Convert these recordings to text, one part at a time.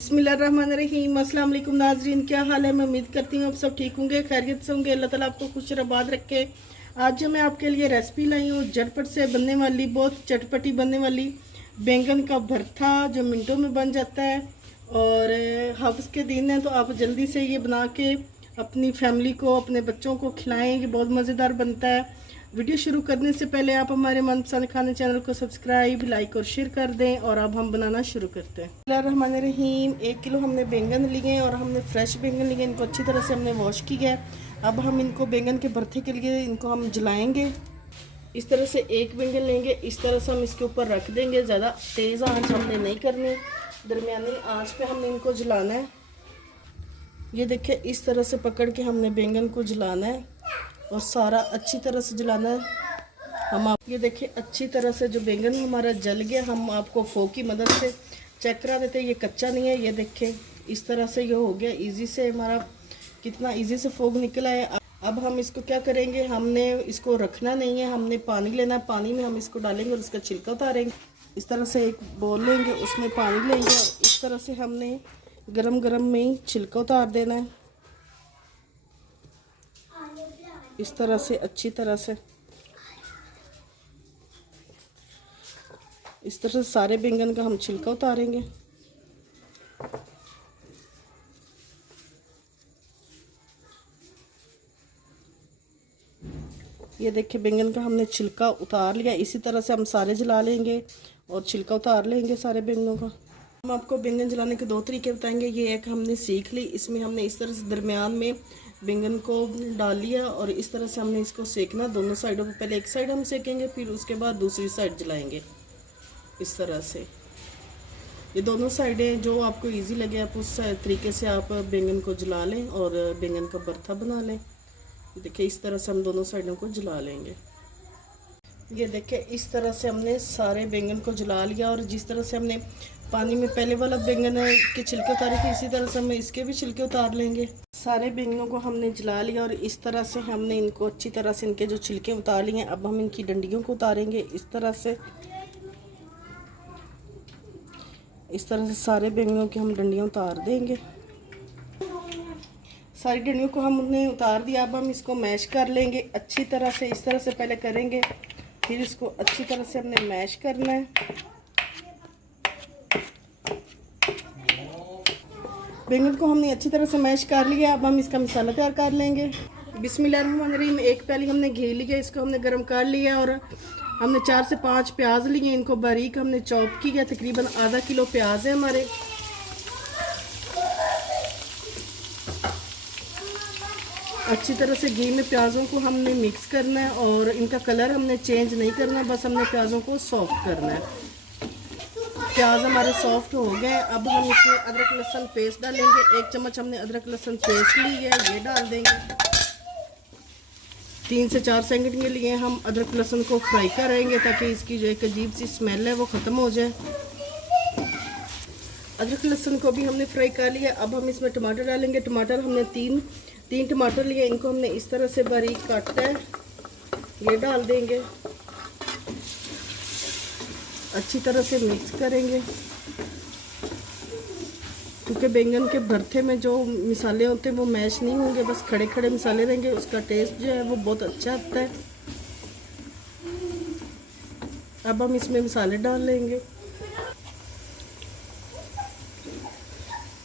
बिस्मिल्लाहिर्रहमानिर्रहीम। अस्सलाम वालेकुम नाजरीन, क्या हाल है। मैं उम्मीद करती हूँ आप सब ठीक होंगे, खैरियत से होंगे। अल्लाह ताला आपको खुश और आबाद रखे। आज जो मैं आपके लिए रेसिपी लाई हूँ, झटपट से बनने वाली, बहुत चटपटी बनने वाली बैंगन का भरता, जो मिनटों में बन जाता है। और हफ्स के दिन है तो आप जल्दी से ये बना के अपनी फैमिली को, अपने बच्चों को खिलाएँ। ये बहुत मज़ेदार बनता है। वीडियो शुरू करने से पहले आप हमारे मनपसंद खाने चैनल को सब्सक्राइब, लाइक और शेयर कर दें। और अब हम बनाना शुरू करते हैं। बिस्मिल्लाहिर्रहमानिर्रहीम। 1 किलो हमने बैंगन लिए हैं और हमने फ्रेश बैंगन लिए। इनको अच्छी तरह से हमने वॉश किया है। अब हम इनको बैंगन के भरते के लिए इनको हम जलाएंगे। इस तरह से एक बैंगन लेंगे, इस तरह से हम इसके ऊपर रख देंगे। ज़्यादा तेज़ आंच हमने नहीं करनी, दरमियानी आंच पे हमने इनको जलाना है। ये देखिए, इस तरह से पकड़ के हमने बैंगन को जलाना है और सारा अच्छी तरह से जलाना है। हम आप ये देखिए, अच्छी तरह से जो बैंगन हमारा जल गया, हम आपको फोक की मदद से चेक करा देते हैं। ये कच्चा नहीं है। ये देखिए, इस तरह से ये हो गया। इजी से हमारा कितना इजी से फोक निकला है। अब हम इसको क्या करेंगे, हमने इसको रखना नहीं है, हमने पानी लेना है। पानी में हम इसको डालेंगे और इसका छिलका उतारेंगे। इस तरह से एक बोल लेंगे, उसमें पानी लेंगे और इस तरह से हमने गरम गरम में ही छिलका उतार देना है। इस तरह से अच्छी तरह से, इस तरह से सारे बैंगन का हम छिलका उतारेंगे। ये देखिए, बैंगन का हमने छिलका उतार लिया। इसी तरह से हम सारे जला लेंगे और छिलका उतार लेंगे सारे बैंगनों का। हम आपको बैंगन जलाने के 2 तरीके बताएंगे। ये एक हमने सीख ली, इसमें हमने इस तरह से दरमियान में बैंगन को डाल लिया और इस तरह से हमने इसको सेकना दोनों साइडों पर। पहले एक साइड हम सेकेंगे, फिर उसके बाद दूसरी साइड जलाएंगे। इस तरह से ये दोनों साइडें जो आपको इजी लगे, आप उस तरीके से आप बैंगन को जला लें और बैंगन का भरता बना लें। देखिए, इस तरह से हम दोनों साइडों को जला लेंगे। ये देखिए, इस तरह से हमने सारे बैंगन को जला लिया। और जिस तरह से हमने पानी में पहले वाला बैंगन के छिलके उतारे थे, इसी तरह से हम इसके भी छिलके उतार लेंगे। सारे बैंगनों को हमने जला लिया और इस तरह से हमने इनको अच्छी तरह से इनके जो छिलके उतार लिए हैं। अब हम इनकी डंडियों को उतारेंगे। इस तरह से सारे बैंगनों की हम डंडियाँ उतार देंगे। सारी डंडियों को हमने उतार दिया। अब हम इसको मैश कर लेंगे अच्छी तरह से। इस तरह से पहले करेंगे, फिर इसको अच्छी तरह से हमने मैश करना है। बैंगन को हमने अच्छी तरह से मैश कर लिया। अब हम इसका मसाला तैयार कर लेंगे। बिस्मिल्लाहिर्रहमानिर्रहीम। 1 प्याली हमने घी लिया, इसको हमने गर्म कर लिया और हमने 4 से 5 प्याज लिए। इनको बारीक हमने चॉप किया। तकरीबन आधा किलो प्याज है हमारे। अच्छी तरह से घी में प्याज़ों को हमने मिक्स करना है और इनका कलर हमने चेंज नहीं करना, बस हमने प्याज़ों को सॉफ्ट करना है। प्याज हमारे सॉफ्ट हो गए। अब हम इसमें अदरक लहसुन पेस्ट डालेंगे। 1 चम्मच हमने अदरक लहसुन पेस्ट ली है, ये डाल देंगे। 3 से 4 सेकंड के लिए हम अदरक लहसुन को फ्राई करेंगे ताकि इसकी जो एक अजीब सी स्मेल है वो ख़त्म हो जाए। अदरक लहसुन को भी हमने फ्राई कर लिया। अब हम इसमें टमाटर डालेंगे। टमाटर हमने तीन टमाटर लिए, इनको हमने इस तरह से बारीक काटा है, ये डाल देंगे। अच्छी तरह से मिक्स करेंगे क्योंकि बैंगन के भरते में जो मसाले होते हैं वो मैश नहीं होंगे, बस खड़े खड़े मसाले रहेंगे। उसका टेस्ट जो है वो बहुत अच्छा आता है। अब हम इसमें मसाले डाल लेंगे।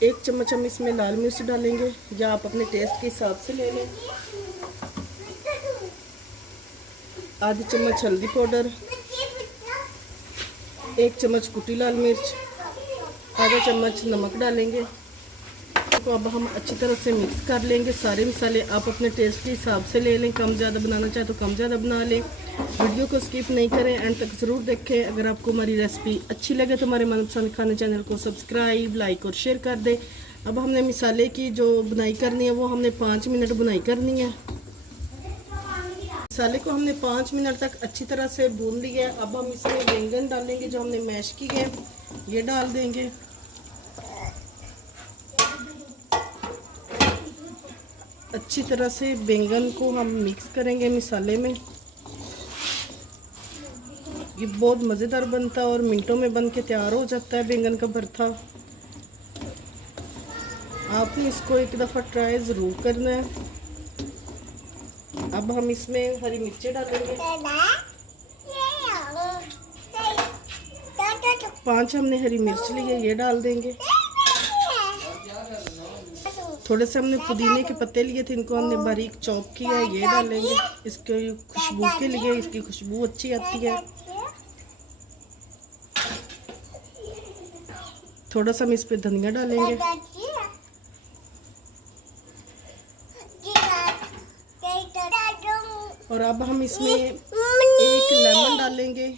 1 चम्मच हम इसमें लाल मिर्च डालेंगे, या आप अपने टेस्ट के हिसाब से ले लें। आधी चम्मच हल्दी पाउडर, 1 चम्मच कुटी लाल मिर्च, आधा चम्मच नमक डालेंगे। तो अब हम अच्छी तरह से मिक्स कर लेंगे। सारे मसाले आप अपने टेस्ट के हिसाब से ले लें, कम ज़्यादा बनाना चाहे तो कम ज़्यादा बना लें। वीडियो को स्किप नहीं करें, एंड तक ज़रूर देखें। अगर आपको हमारी रेसिपी अच्छी लगे तो हमारे मनपसंद खाने चैनल को सब्सक्राइब, लाइक और शेयर कर दें। अब हमने मसाले की जो बुनाई करनी है वो हमने 5 मिनट बुनाई करनी है। मसाले को हमने 5 मिनट तक अच्छी तरह से भून लिया है। अब हम इसमें बैंगन डालेंगे जो हमने मैश किए हैं, ये डाल देंगे। अच्छी तरह से बैंगन को हम मिक्स करेंगे मसाले में। ये बहुत मज़ेदार बनता है और मिनटों में बन के तैयार हो जाता है बैंगन का भरता। आपने इसको एक दफ़ा ट्राई ज़रूर करना है। अब हम इसमें हरी मिर्चें डालेंगे। 5 हमने हरी मिर्च ली है, ये डाल देंगे। थोड़े से हमने पुदीने के पत्ते लिए थे, इनको हमने बारीक चॉप किया है, ये डालेंगे। इसके खुशबू के लिए, इसकी खुशबू अच्छी आती है। थोड़ा सा हम इस पे धनिया डालेंगे। और अब हम इसमें एक लेमन डालेंगे।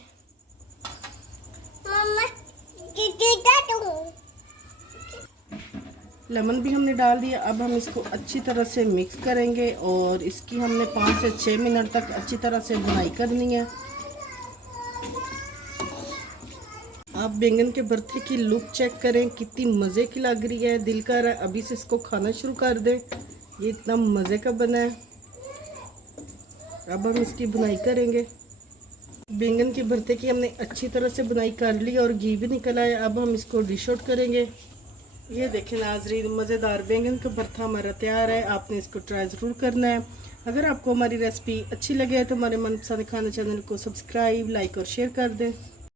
लेमन भी हमने डाल दिया। अब हम इसको अच्छी तरह से मिक्स करेंगे और इसकी हमने 5 से 6 मिनट तक अच्छी तरह से भुनाई करनी है। आप बैंगन के भरते की लुक चेक करें, कितनी मज़े की लग रही है। दिल कर रहा है अभी से इसको खाना शुरू कर दें, ये इतना मज़े का बना है। अब हम इसकी भुनाई करेंगे। बैंगन के भरते की हमने अच्छी तरह से भुनाई कर ली और घी भी निकल आया। अब हम इसको डिश आउट करेंगे। ये देखें नाज़रीन, मज़ेदार बैंगन का भरता हमारा तैयार है। आपने इसको ट्राई ज़रूर करना है। अगर आपको हमारी रेसिपी अच्छी लगे तो हमारे मनपसंद खाना चैनल को सब्सक्राइब, लाइक और शेयर कर दें।